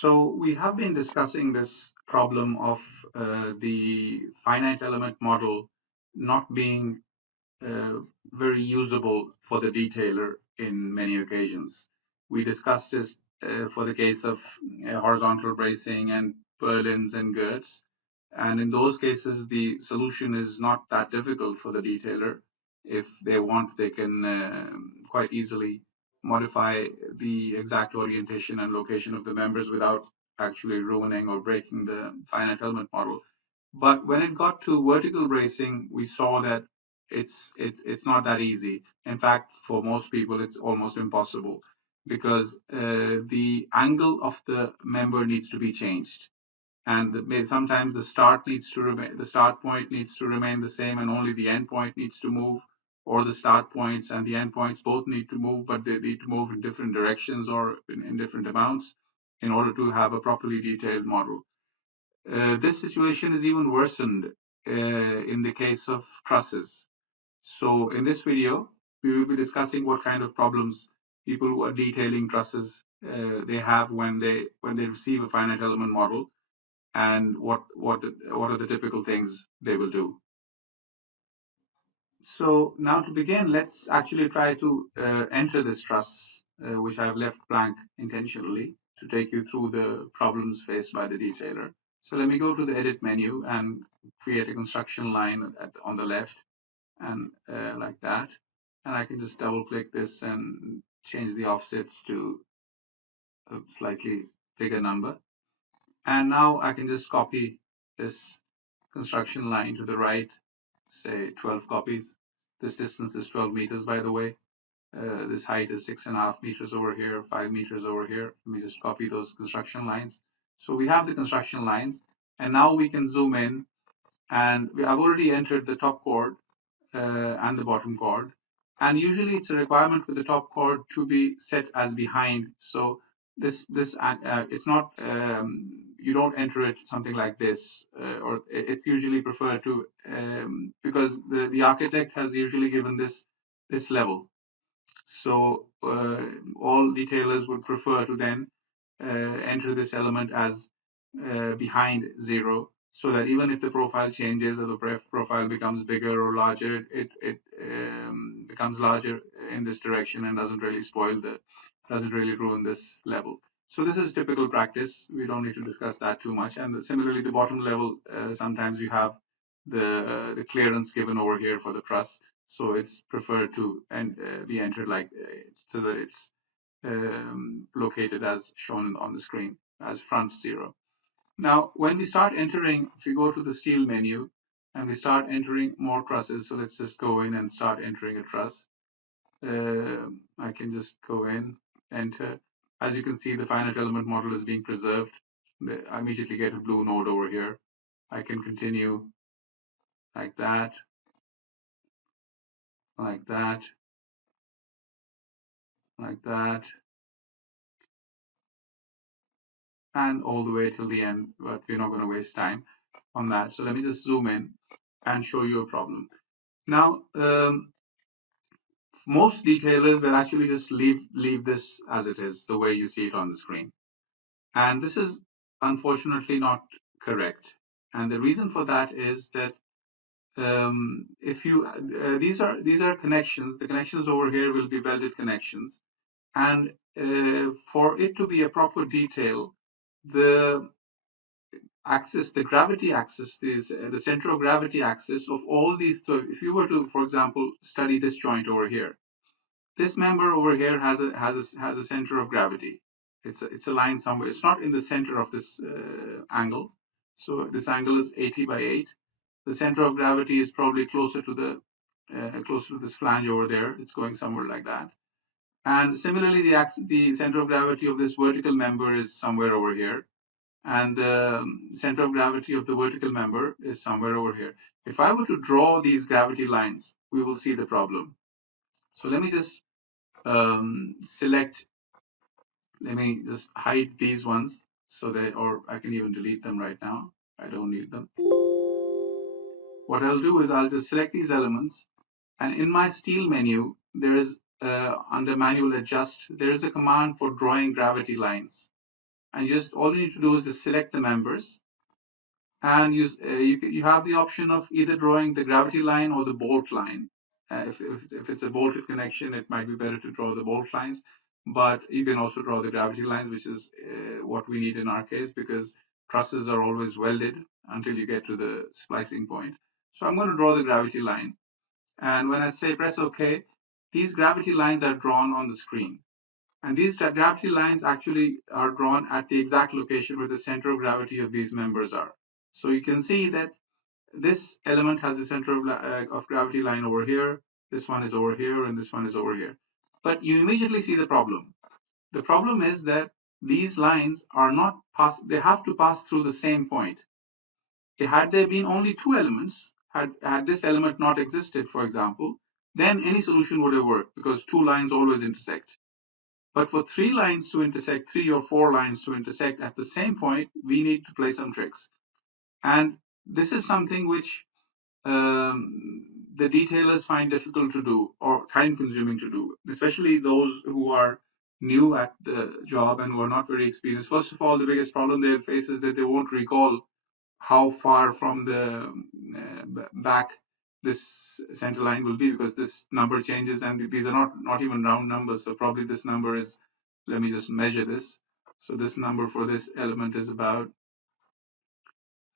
So we have been discussing this problem of the finite element model not being uh, very usable for the detailer in many occasions. We discussed this for the case of horizontal bracing and purlins and girts. And in those cases, the solution is not that difficult for the detailer. If they want, they can quite easily modify the exact orientation and location of the members without actually ruining or breaking the finite element model. But when it got to vertical bracing, we saw that it's not that easy. In fact, for most people, it's almost impossible because the angle of the member needs to be changed, and sometimes the start point needs to remain the same, and only the end point needs to move, or the start points and the end points both need to move, but they need to move in different directions or in different amounts in order to have a properly detailed model. This situation is even worsened in the case of trusses. So in this video, we will be discussing what kind of problems people who are detailing trusses they have when they receive a finite element model, and what are the typical things they will do. So now to begin, let's actually try to enter this truss, which I've left blank intentionally to take you through the problems faced by the detailer. So let me go to the edit menu and create a construction line on the left, and like that. And I can just double click this and change the offsets to a slightly bigger number. And now I can just copy this construction line to the right, say 12 copies. This distance is 12 meters, by the way. This height is 6.5 meters over here, 5 meters over here. Let me just copy those construction lines. So we have the construction lines, and now we can zoom in, and I've already entered the top chord and the bottom chord. And usually it's a requirement with the top chord to be set as behind. So this it's not you don't enter it something like this, or it's usually preferred to because the architect has usually given this level. So all detailers would prefer to then enter this element as behind 0, so that even if the profile changes or the profile becomes bigger or larger, it becomes larger in this direction and doesn't really ruin this level. So this is typical practice. We don't need to discuss that too much. And similarly, the bottom level, sometimes you have the clearance given over here for the truss, so it's preferred to be entered like so that it's located as shown on the screen as front 0. Now, when we start entering, if you go to the steel menu and we start entering more trusses, so let's just go in and start entering a truss. I can just go in, enter. As you can see, the finite element model is being preserved. I immediately get a blue node over here. I can continue like that, like that, like that, and all the way till the end, but we're not going to waste time on that. So let me just zoom in and show you a problem. Now, most detailers will actually just leave this as it is, the way you see it on the screen. And this is unfortunately not correct. And the reason for that is that if you these are connections. The connections over here will be welded connections, and for it to be a proper detail, the axis, the gravity axis, is the center of gravity axis of all these. So if you were to, for example, study this joint over here, this member over here has a center of gravity. It's a line somewhere. It's not in the center of this angle. So this angle is 80 by 8. The center of gravity is probably closer to this flange over there. It's going somewhere like that. And similarly, the center of gravity of this vertical member is somewhere over here, and the center of gravity of the vertical member is somewhere over here. If I were to draw these gravity lines, we will see the problem. So let me just let me just hide these ones, so that, or I can even delete them right now. I don't need them. What I'll do is I'll just select these elements, and in my steel menu, there is under manual adjust, there is a command for drawing gravity lines. and just all you need to do is just select the members, and you have the option of either drawing the gravity line or the bolt line. If it's a bolted connection, it might be better to draw the bolt lines, but you can also draw the gravity lines, which is what we need in our case, because trusses are always welded until you get to the splicing point. So I'm going to draw the gravity line, and when I say press OK, these gravity lines are drawn on the screen. And these gravity lines actually are drawn at the exact location where the center of gravity of these members are. So you can see that this element has a center of gravity line over here, this one is over here, and this one is over here. But you immediately see the problem. The problem is that these lines are not they have to pass through the same point. Had there been only two elements, had this element not existed, for example, then any solution would have worked because two lines always intersect. But for three lines to intersect, 3 or 4 lines to intersect at the same point, we need to play some tricks. And this is something which the detailers find difficult to do or time consuming to do, especially those who are new at the job and who are not very experienced. First of all, the biggest problem they'll face is that they won't recall how far from the back this center line will be, because this number changes and these are not even round numbers. So probably this number is, let me just measure this. So this number for this element is about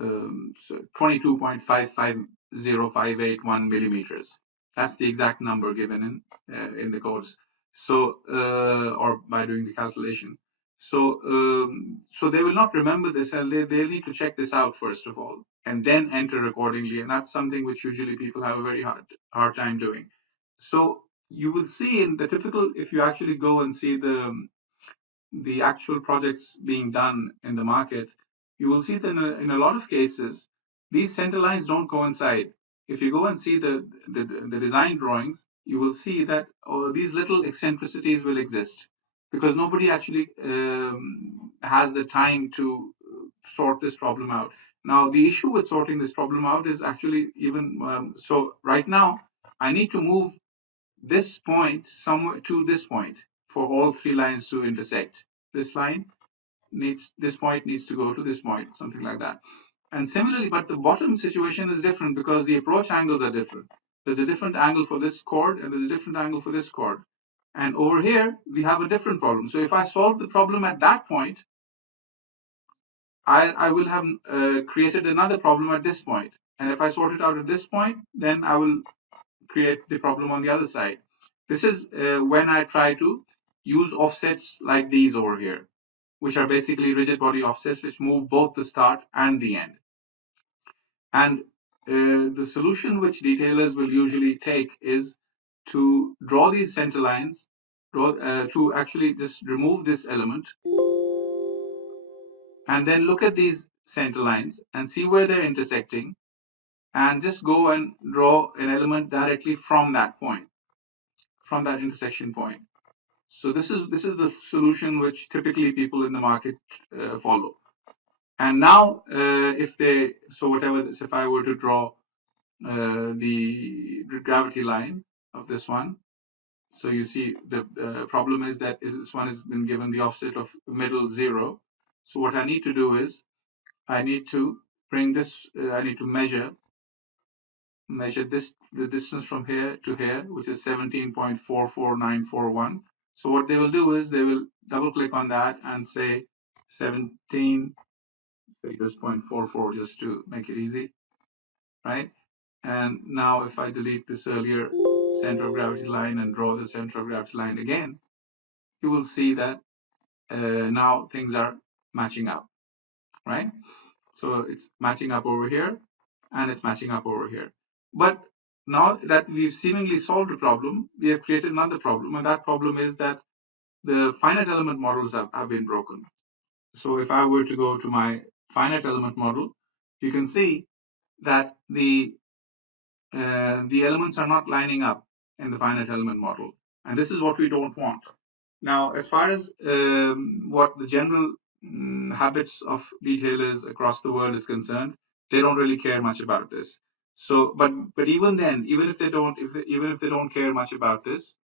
so 22.550581 millimeters. That's the exact number given in the codes. So or by doing the calculation. So they will not remember this, and they'll need to check this out first of all, and then enter accordingly. And that's something which usually people have a very hard time doing. So you will see in the typical, if you actually go and see the actual projects being done in the market, you will see that in a lot of cases, these center lines don't coincide. If you go and see the design drawings, you will see that these little eccentricities will exist because nobody actually has the time to sort this problem out. Now, the issue with sorting this problem out is actually even so right now, I need to move this point somewhere to this point for all three lines to intersect. This point needs to go to this point, something like that. And similarly, but the bottom situation is different because the approach angles are different. There's a different angle for this chord and there's a different angle for this chord. And over here, we have a different problem. So if I solve the problem at that point, I will have created another problem at this point. And if I sort it out at this point, then I will create the problem on the other side. This is when I try to use offsets like these over here, which are basically rigid body offsets, which move both the start and the end. And the solution which detailers will usually take is to draw these center lines, to actually just remove this element, and then look at these center lines and see where they're intersecting, and just go and draw an element directly from that point, from that intersection point. So this is the solution which typically people in the market follow. And now, if I were to draw the gravity line of this one, so you see the problem is that this one has been given the offset of middle 0. So what I need to do is I need to bring this. I need to measure the distance from here to here, which is 17.44941. So what they will do is they will double click on that and say 17, say just 0.44 just to make it easy, right? And now if I delete this earlier center of gravity line and draw the center of gravity line again, you will see that now things are matching up, right? So it's matching up over here and it's matching up over here. But now that we've seemingly solved a problem, we have created another problem, and that problem is that the finite element models have been broken. So if I were to go to my finite element model, you can see that the elements are not lining up in the finite element model, and this is what we don't want. Now, as far as what the general habits of detailers across the world is concerned, they don't really care much about this. So, but even then, even if they don't care much about this,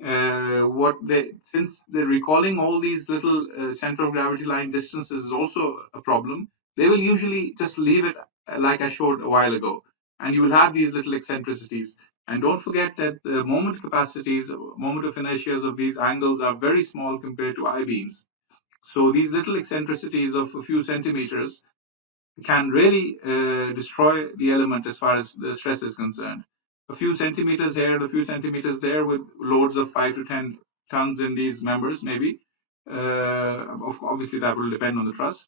Since they're recalling all these little center of gravity line distances is also a problem, they will usually just leave it like I showed a while ago, and you will have these little eccentricities. And don't forget that the moment capacities, moment of inertias of these angles are very small compared to I-beams. So these little eccentricities of a few centimeters can really destroy the element as far as the stress is concerned. A few centimeters here and a few centimeters there with loads of 5 to 10 tons in these members, maybe. Obviously, that will depend on the truss,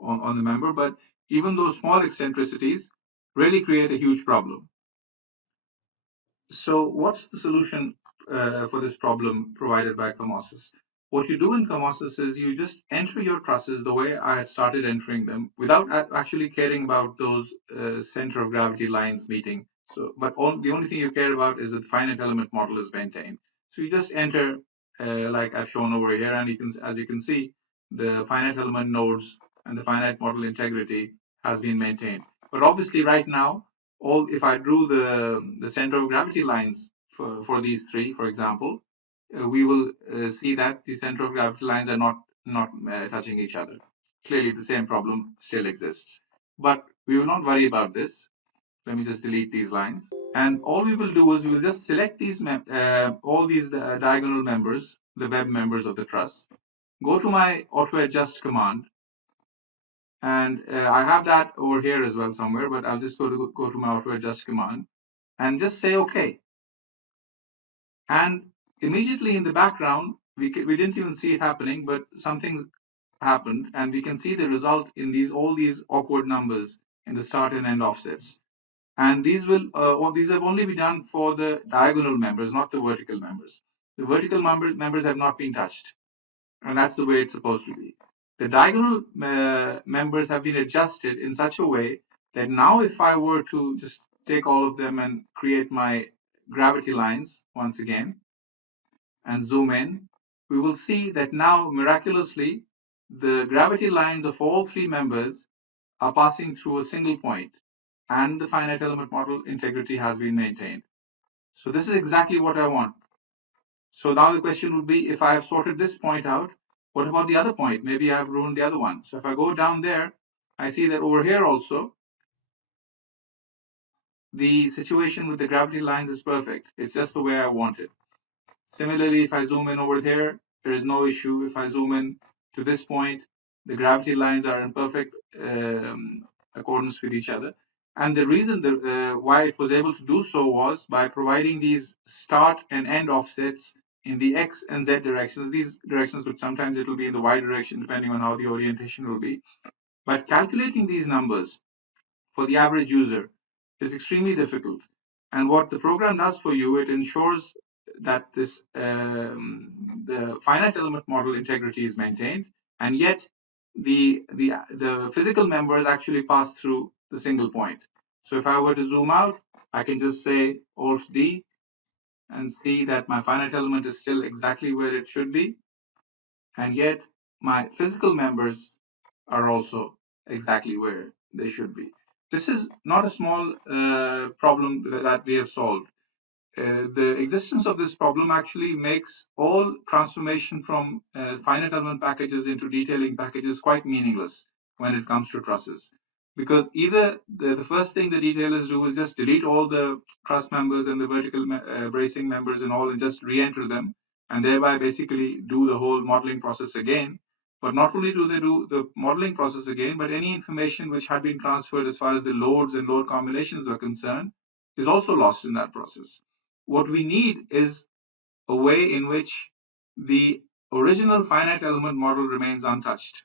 on the member, but even those small eccentricities really create a huge problem. So what's the solution for this problem provided by Comosys? What you do in Comosys is you just enter your trusses the way I had started entering them without actually caring about those center of gravity lines meeting. So, but the only thing you care about is that the finite element model is maintained. So you just enter like I've shown over here, and as you can see, the finite element nodes and the finite model integrity has been maintained. But obviously, right now, if I drew the center of gravity lines for these three, for example, we will see that the center of gravity lines are not touching each other. Clearly, the same problem still exists. But we will not worry about this. Let me just delete these lines. And all we will do is we will just select these all these diagonal members, the web members of the truss, go to my auto adjust command, and I have that over here as well somewhere, but I'll just go to my auto adjust command and just say OK. And immediately in the background, we didn't even see it happening, but something happened, and we can see the result in all these awkward numbers in the start and end offsets. And these have only been done for the diagonal members, not the vertical members. The vertical members have not been touched, and that's the way it's supposed to be. The diagonal members have been adjusted in such a way that now if I were to just take all of them and create my gravity lines once again and zoom in, we will see that now miraculously the gravity lines of all three members are passing through a single point, and the finite element model integrity has been maintained. So this is exactly what I want. So now the question would be, if I have sorted this point out, what about the other point? Maybe I've ruined the other one. So if I go down there, I see that over here also, the situation with the gravity lines is perfect. It's just the way I want it. Similarly, if I zoom in over there, there is no issue. If I zoom in to this point, the gravity lines are in perfect accordance with each other. And the reason why it was able to do so was by providing these start and end offsets in the X and Z directions. These directions could sometimes it will be in the Y direction, depending on how the orientation will be. But calculating these numbers for the average user is extremely difficult. And what the program does for you, it ensures that the finite element model integrity is maintained, and yet the physical members actually pass through the single point. So if I were to zoom out, I can just say Alt D and see that my finite element is still exactly where it should be, and yet my physical members are also exactly where they should be. This is not a small problem that we have solved. The existence of this problem actually makes all transformation from finite element packages into detailing packages quite meaningless when it comes to trusses. Because either the first thing the detailers do is just delete all the truss members and the vertical bracing members and all and just re-enter them, and thereby basically do the whole modeling process again. But not only do they do the modeling process again, but any information which had been transferred as far as the loads and load combinations are concerned is also lost in that process. What we need is a way in which the original finite element model remains untouched,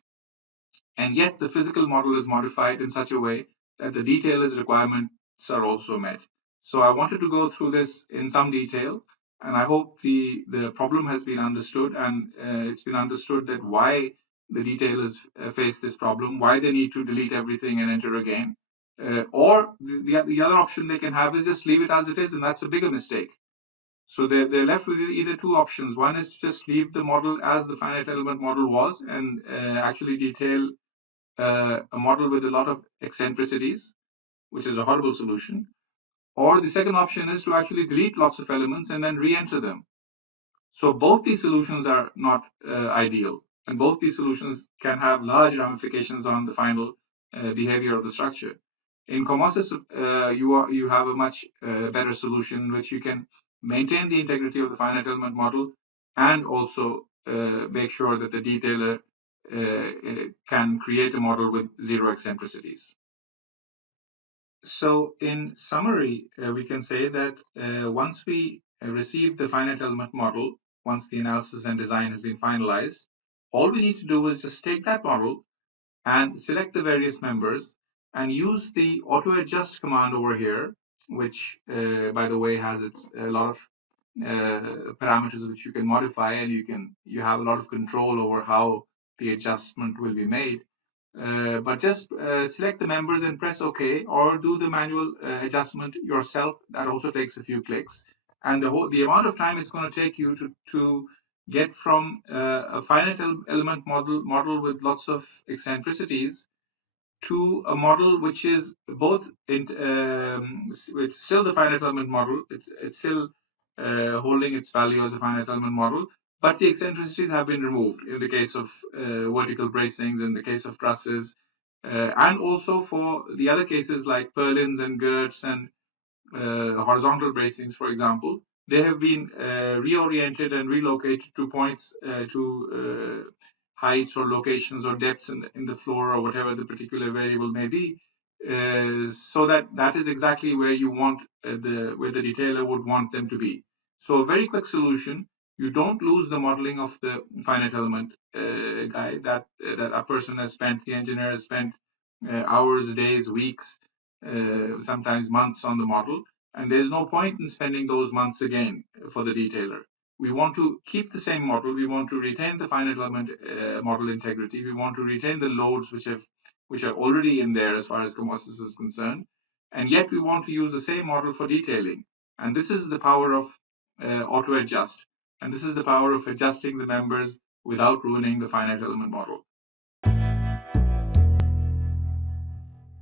and yet the physical model is modified in such a way that the detailer's requirements are also met. So I wanted to go through this in some detail, and I hope the problem has been understood, and it's been understood that why the detailers face this problem, why they need to delete everything and enter again. Or the other option they can have is just leave it as it is, and that's a bigger mistake. So they're left with either two options. One is to just leave the model as the finite element model was and actually detail a model with a lot of eccentricities, which is a horrible solution. Or the second option is to actually delete lots of elements and then re-enter them. So both these solutions are not ideal, and both these solutions can have large ramifications on the final behavior of the structure. In Comosys, you have a much better solution, which you can maintain the integrity of the finite element model and also make sure that the detailer can create a model with zero eccentricities. So, in summary, we can say that once we receive the finite element model, once the analysis and design has been finalized, all we need to do is just take that model and select the various members and use the auto adjust command over here, which, by the way, has a lot of parameters which you can modify, and you have a lot of control over how the adjustment will be made. But just select the members and press OK, or do the manual adjustment yourself. That also takes a few clicks, and the amount of time it's going to take you to get from a finite element model with lots of eccentricities to a model which is both it's still the finite element model. It's still holding its value as a finite element model, but the eccentricities have been removed in the case of vertical bracings, in the case of trusses, and also for the other cases like purlins and girts and horizontal bracings, for example. They have been reoriented and relocated to points to heights or locations or depths in the floor or whatever the particular variable may be, so that is exactly where you want where the detailer would want them to be. So a very quick solution. You don't lose the modeling of the finite element guy that a person has spent, the engineer has spent hours, days, weeks, sometimes months on the model, and there's no point in spending those months again for the detailer. We want to keep the same model. We want to retain the finite element model integrity. We want to retain the loads which are already in there as far as Comosys is concerned, and yet we want to use the same model for detailing. And this is the power of auto adjust, and this is the power of adjusting the members without ruining the finite element model.